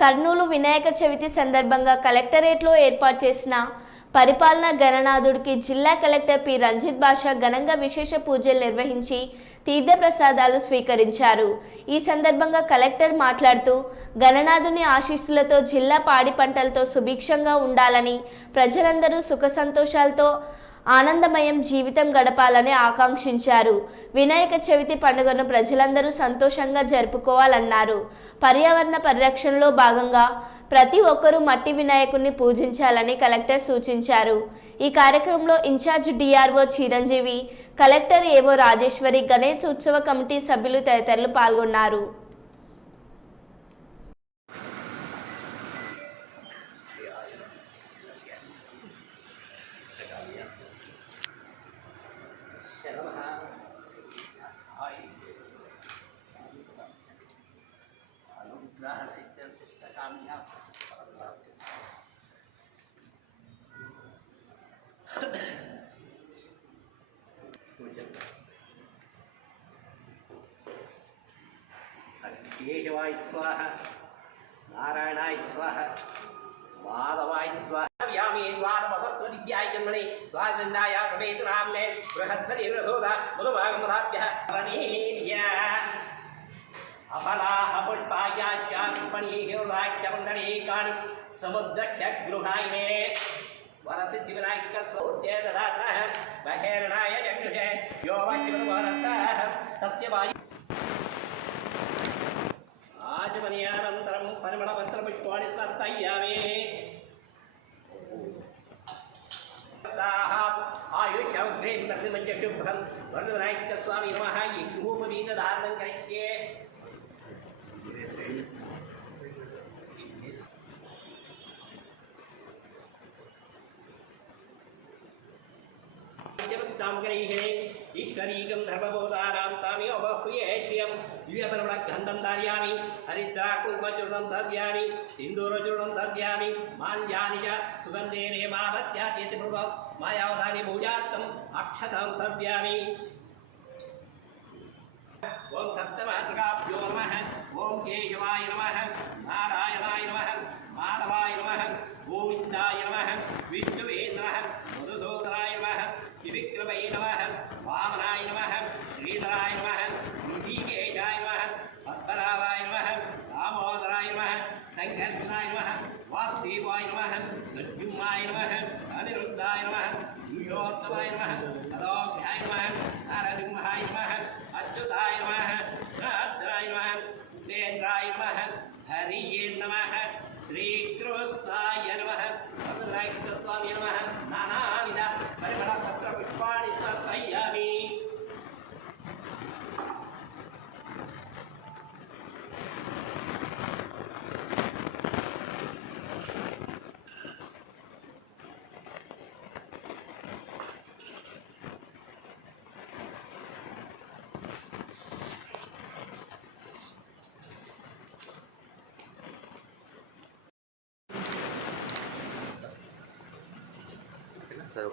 కర్నూలు వినాయక చవితి సందర్భంగా కలెక్టరేట్లో ఏర్పాటు చేసిన పరిపాలనా గణనాథుడికి జిల్లా కలెక్టర్ పి రంజిత్ బాషా ఘనంగా విశేష పూజలు నిర్వహించి తీర్థప్రసాదాలు స్వీకరించారు. ఈ సందర్భంగా కలెక్టర్ మాట్లాడుతూ గణనాథుని ఆశీస్సులతో జిల్లా పాడి పంటలతో సుభిక్షంగా ఉండాలని, ప్రజలందరూ సుఖ సంతోషాలతో ఆనందమయం జీవితం గడపాలని ఆకాంక్షించారు. వినాయక చవితి పండుగను ప్రజలందరూ సంతోషంగా జరుపుకోవాలన్నారు. పర్యావరణ పరిరక్షణలో భాగంగా ప్రతి ఒక్కరూ మట్టి వినాయకుడిని పూజించాలని కలెక్టర్ సూచించారు. ఈ కార్యక్రమంలో ఇన్ఛార్జ్ డిఆర్ఓ చిరంజీవి, కలెక్టర్ ఏవో రాజేశ్వరి, గణేష్ ఉత్సవ కమిటీ సభ్యులు తదితరులు పాల్గొన్నారు. केशवाय स्वाहा, नारायणाय स्वाहा, माधवाय स्वाहा। व्यामे द्वादपदत्वदिव्याय जन्मने द्वादण्डाय समेत नाम्ने बृहस्पति रसोदा मधुभागमधाभ्यः वनेर्या अफलाः पुष्पायाच्चापणीहिर्वाच्यमण्डलीकानि समुद्रश्च गृहायिने वरसिद्धिविनायकस्वोर्जे ददातः बहिर्णाय चक्षुषे यो वाच्यमनुवरसः तस्य वायु आचमनीयानन्तरं परिमलपत्रपुष्पाणि तर्पयामि। आयुष्यग्रेन्द्रमञ्च शुभ्रं वरदविनायकस्वामी नमः। धूपदीपधारणं करिष्ये। ईश्वरीकं धर्मबोधानां तामेव बह्वये श्रियं दिव्यपरमणगन्धं धारयामि। हरिद्राकुङ्कुमचूर्णं दद्यामि, सिन्दूरचूर्णं दद्यामि, माल्यानि च सुगन्धेन माहत्यातीतिपूर्वं मायावधानि पूजार्थम् अक्षतां दद्यामि। ओं सप्तमातृकाभ्यो नमः। ओं केशवाय नमः, नारायणाय नमः, माधवाय नमः, गोविन्दाय नमः, विष्णुवे नमः, मधुसूदनाय नमः, त्रिविक्रमये नमः, वामनाय नमः, श्रीधराय नमः, ऋषिकेशाय नमः, पद्मनाभाय नमः, दामोदराय नमः, संकर्षणाय नमः, वासुदेवाय नमः, नृत्युम्नाय नमः, अनिरुद्धाय नमः, दुर्योत्तमाय नमः, अदोक्षाय नमः, नरसिंहाय नमः, अच्युताय नमः, भद्राय नमः, उपेन्द्राय नमः, हरिये नमः, श्रीकृष्णाय नमः, वरदविनायकस्वामी नमः। नानाविध परिमलपत्रपुष्पाणि तर्पयामि। सर